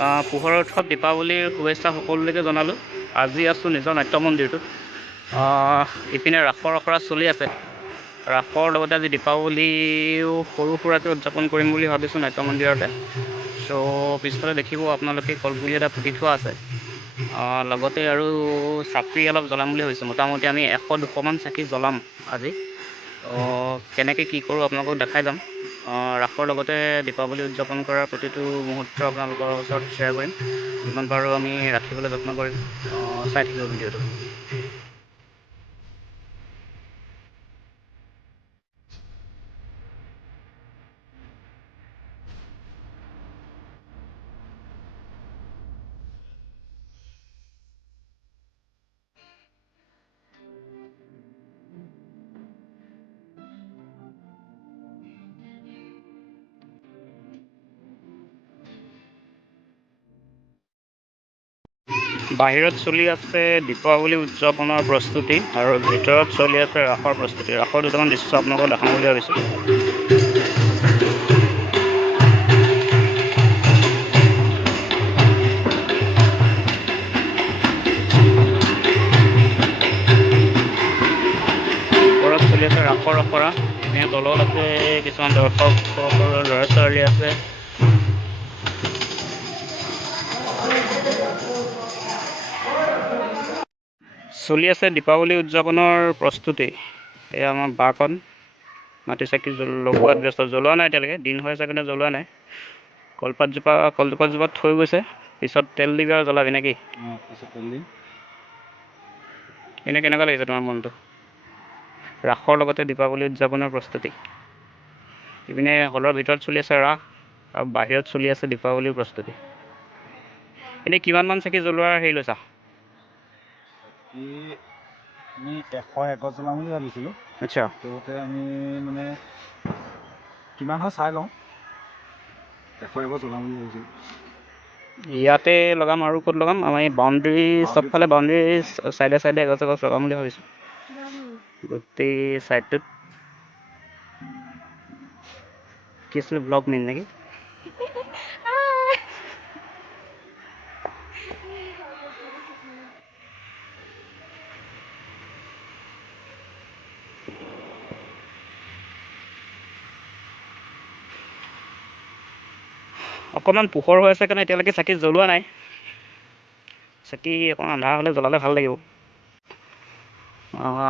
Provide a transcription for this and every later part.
পোহৰৰ উৎসৱ দীপাৱলীৰ শুভেচ্ছা সকলোলৈকে জনালোঁ। আজি আছোঁ নিজৰ নাট্য মন্দিৰটোত। ইপিনে ৰাসৰ আখৰা চলি আছে। ৰাসৰ লগতে আজি দীপাৱলীও সৰু সুৰাকৈ উদযাপন কৰিম বুলি ভাবিছোঁ নাট্য মন্দিৰতে। চ' পিছফালে দেখিব আপোনালোকে কলপুলি এটা পুতি থোৱা আছে। লগতে আৰু চাকি অলপ জ্বলাম বুলি ভাবিছোঁ। মোটামুটি আমি 100-200মান চাকি জ্বলাম আজি। কেনেকৈ কি কৰোঁ আপোনালোকক দেখাই যাম। ৰাসৰ লগতে দীপাৱলী উদযাপন কৰাৰ প্ৰতিটো মুহূৰ্ত আপোনালোকৰ ওচৰত শ্বেয়াৰ কৰিম। যিমান পাৰোঁ আমি ৰাখিবলৈ যত্ন কৰিম। চাই থাকিব ভিডিঅ'টো। বাহিৰত চলি আছে দীপাৱলী উদযাপনৰ প্ৰস্তুতি আৰু ভিতৰত চলি আছে ৰাসৰ প্ৰস্তুতি। ৰাসৰ দুটামান দৃশ্য আপোনালোকক দেখাম বুলি ভাবিছোঁ। ওপৰত চলি আছে ৰাসৰ আখৰা। এনে তলত আছে কিছুমান দৰ্শক ল'ৰা ছোৱালী আছে। চলি আছে দীপাৱলী উদযাপনৰ প্ৰস্তুতি। এয়া আমাৰ বাকন মাটি চাকি লগোৱাত ব্যস্ত। জ্বলোৱা নাই এতিয়ালৈকে, দিন হৈ আছে কাৰণে জ্বলোৱা নাই। কলপাতজোপাত থৈ গৈছে, পিছত তেল দিবি আৰু জ্বলাবি নেকি? পিছত তেল দিম। এনেই কেনেকুৱা লাগিছে তোমাৰ মনটো? ৰাসৰ লগতে দীপাৱলী উদযাপনৰ প্ৰস্তুতি। ইপিনে হলৰ ভিতৰত চলি আছে ৰাস আৰু বাহিৰত চলি আছে দীপাৱলীৰ প্ৰস্তুতি। এনেই কিমানমান চাকি জ্বলোৱাৰ হেৰি লৈছা? আমি 100 জ্বলাম বুলি ভাবিছিলোঁ। আচ্ছা, লগতে আমি মানে কিমান হয় চাই লওঁ। 100 জ্বলাম বুলি ভাবিছিলোঁ। ইয়াতে লগাম আৰু ক'ত লগাম? আমাৰ এই বাউণ্ডেৰী চবফালে বাউণ্ডেৰী চাইডে চাইডে এগছ লগাম বুলি ভাবিছোঁ। গোটেই চাইডটোত কি আছিলে, ব্লক মেইন নেকি? অকণমান পোহৰ হৈ আছে কাৰণে এতিয়ালৈকে চাকি জ্বলোৱা নাই। চাকি অকণমান আন্ধাৰ হ'লে জ্বলালে ভাল লাগিব।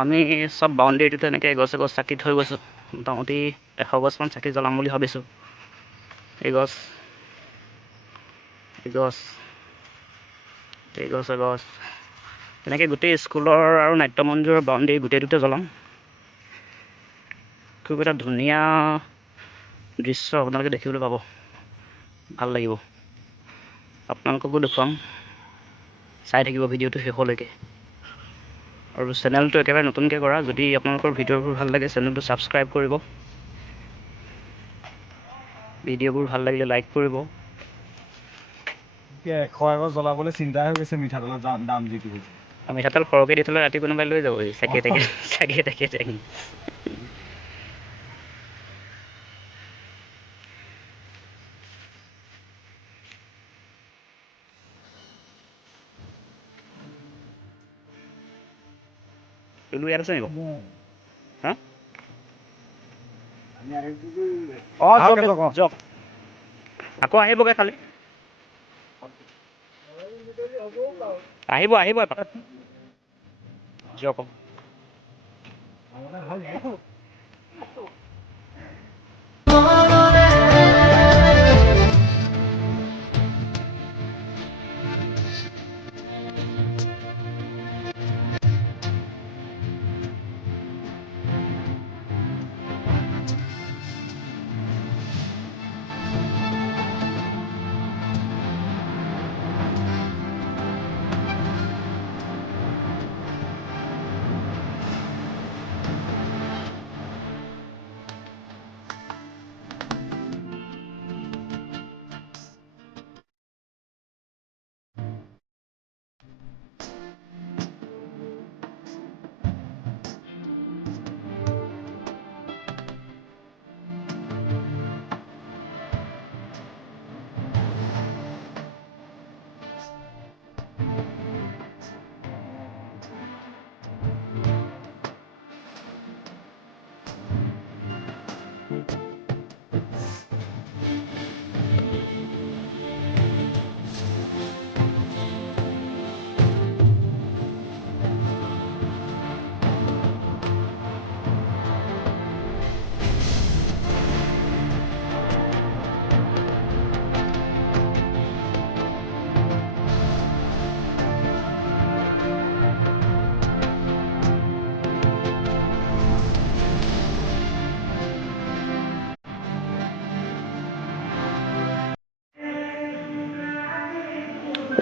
আমি চব বাউণ্ডেৰীটোতে এনেকৈ এগছ চাকি থৈ গৈছোঁ। মোটামুটি 100 গছমান চাকি জ্বলাম বুলি ভাবিছোঁ। এগছ, এনেকৈ গোটেই স্কুলৰ আৰু নাট্য মন্দিৰৰ বাউণ্ডেৰী গোটেইটোতে জ্বলাম। খুব এটা ধুনীয়া দৃশ্য আপোনালোকে দেখিবলৈ পাব, ভাল লাগিব। আপোনালোককো দেখুৱাম, চাই থাকিব ভিডিঅ'টো শেষলৈকে। আৰু চেনেলটো একেবাৰে নতুনকৈ কৰা। যদি আপোনালোকৰ ভিডিঅ'বোৰ ভাল লাগে চেনেলটো ছাবস্ক্ৰাইব কৰিব। ভিডিঅ'বোৰ ভাল লাগিলে লাইক কৰিব। 100 জ্বলাবলৈ চিন্তা হৈ গৈছে, মিঠাতেলৰ দাম যিটো হৈছে। মিঠাতেল সৰহকৈ দি থ'লে ৰাতি কোনোবাই লৈ যাব চাকিয়ে তাকিয়ে। লুলু ইয়াত আছে নেকি? হা? যাওক। আকৌ আহিবগৈ খালি। আহিব এপাক। যাওক।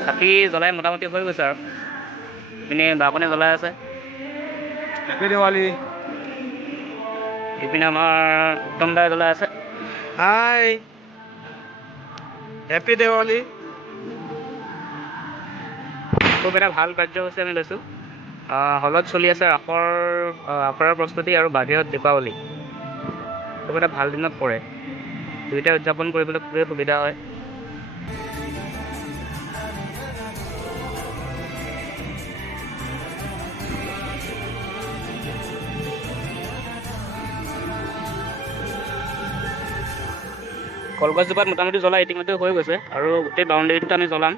চাকি জ্বলাই মোটামুটি হৈ গৈছে আৰু ইপিনে বাপনে জ্বলাই আছে। হেপী দেৱালী। ইপিনে আমাৰ উত্তম দাই জ্বলাই আছে। হাই হেপী দেৱালী। খুব এটা ভাল কাৰ্যসূচী আমি লৈছোঁ। হলত চলি আছে আখৰাৰ প্ৰস্তুতি আৰু বাহিৰত দীপাৱলী। খুব এটা ভাল দিনত পৰে, দুয়োটাই উদযাপন কৰিবলৈ খুবেই সুবিধা হয়। কলগছজোপাত মোটামুটি জ্বলাই ইতিমধ্যে হৈ গৈছে আৰু গোটেই বাউণ্ডেৰীটোত আমি জ্বলাম।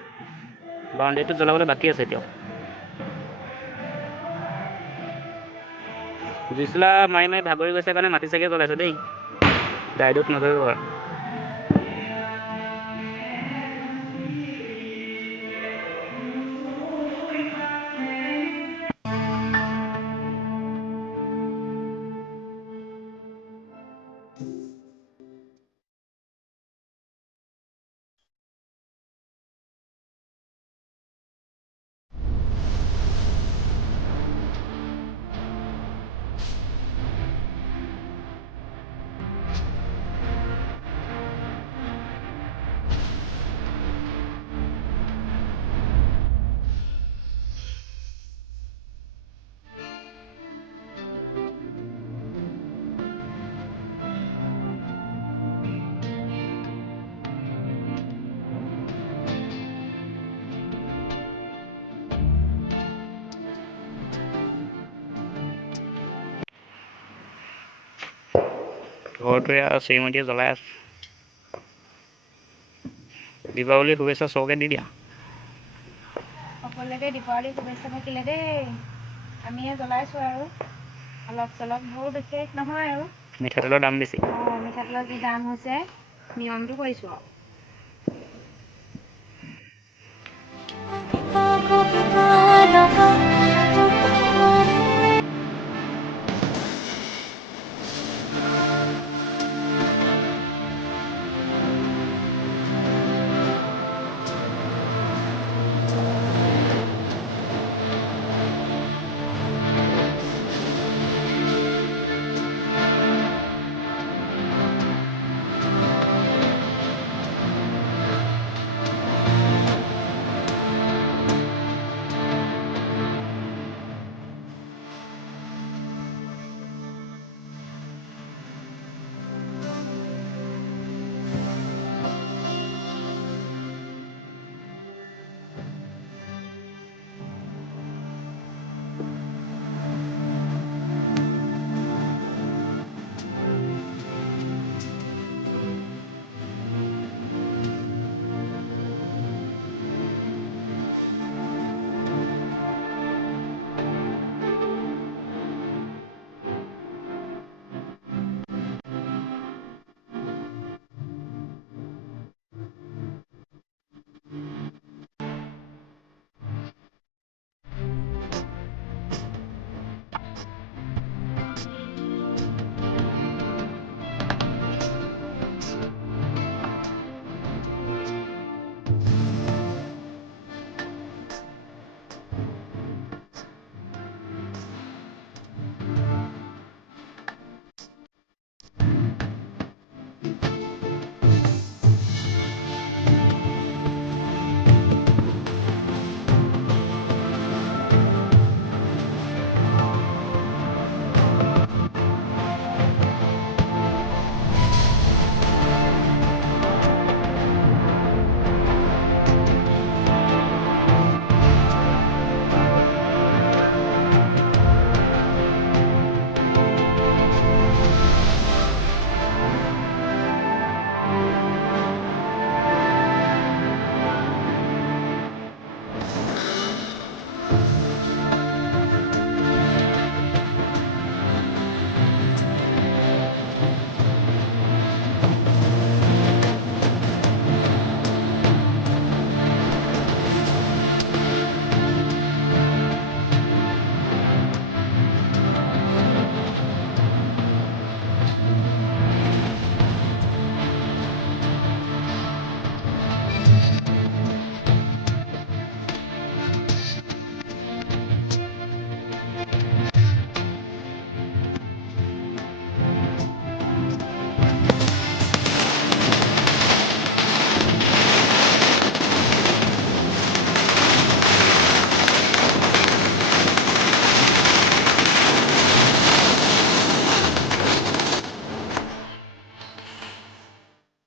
বাউণ্ডেৰীটোত জ্বলাবলৈ বাকী আছে এতিয়াও। জুইচলা মাৰি মাৰি ভাগৰি গৈছে কাৰণে মাটি চাকি জ্বলাইছোঁ দেই, দাই-দোষ নধৰিব আৰু। ঘৰটোৱে আৰু শ্ৰীমতীয়ে জ্বলাই আছে। দীপাৱলীৰ শুভেচ্ছা চবকে দি দিয়া। সকলোকে দীপাৱলীৰ শুভেচ্ছা থাকিলে দেই। আমিহে জ্বলাইছোঁ আৰু অলপ চলপ, বৰ বিশেষ নহয় আৰু। মিঠাতেলৰ দাম বেছি। মিঠাতেলৰ যি দাম হৈছে নিয়মটো কৰিছোঁ আৰু।